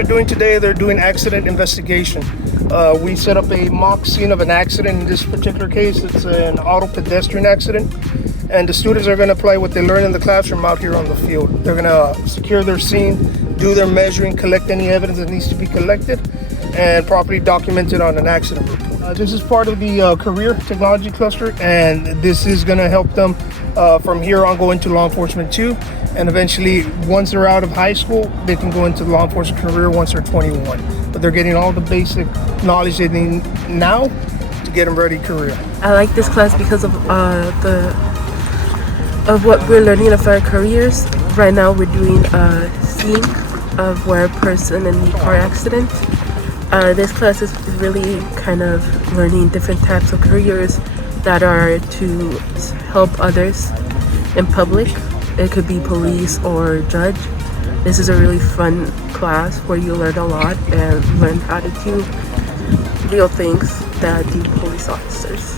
are doing today, they're doing accident investigation. We set up a mock scene of an accident. In this particular case, it's an auto pedestrian accident. And the students are going to apply what they learn in the classroom out here on the field. They're going to secure their scene, do their measuring, collect any evidence that needs to be collected, and properly document it on an accident report. This is part of the career technology cluster, and this is going to help them from here on go into law enforcement too. And eventually, once they're out of high school, they can go into the law enforcement career once they're 21. But they're getting all the basic knowledge they need now to get them ready career. I like this class because of what we're learning of our careers. Right now we're doing a scene of where a person in a car accident. This class is really kind of learning different types of careers that are to help others in public. It could be police or judge. This is a really fun class where you learn a lot and learn how to do real things that do police officers.